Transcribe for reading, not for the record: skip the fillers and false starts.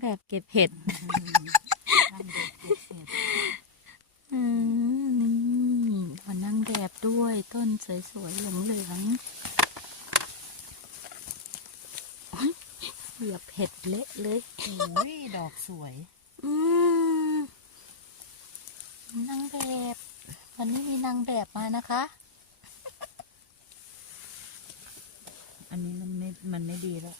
แบบเก็บเห็ดนี่ขอนั่งแบบด้วยต้นสวยๆเหลืองๆเหยียบเห็ดเละเลยโอ้ยดอกสวยนางแบบวันนี้มีนางแบบมานะคะ อันนี้มันไม่ดีแล้ว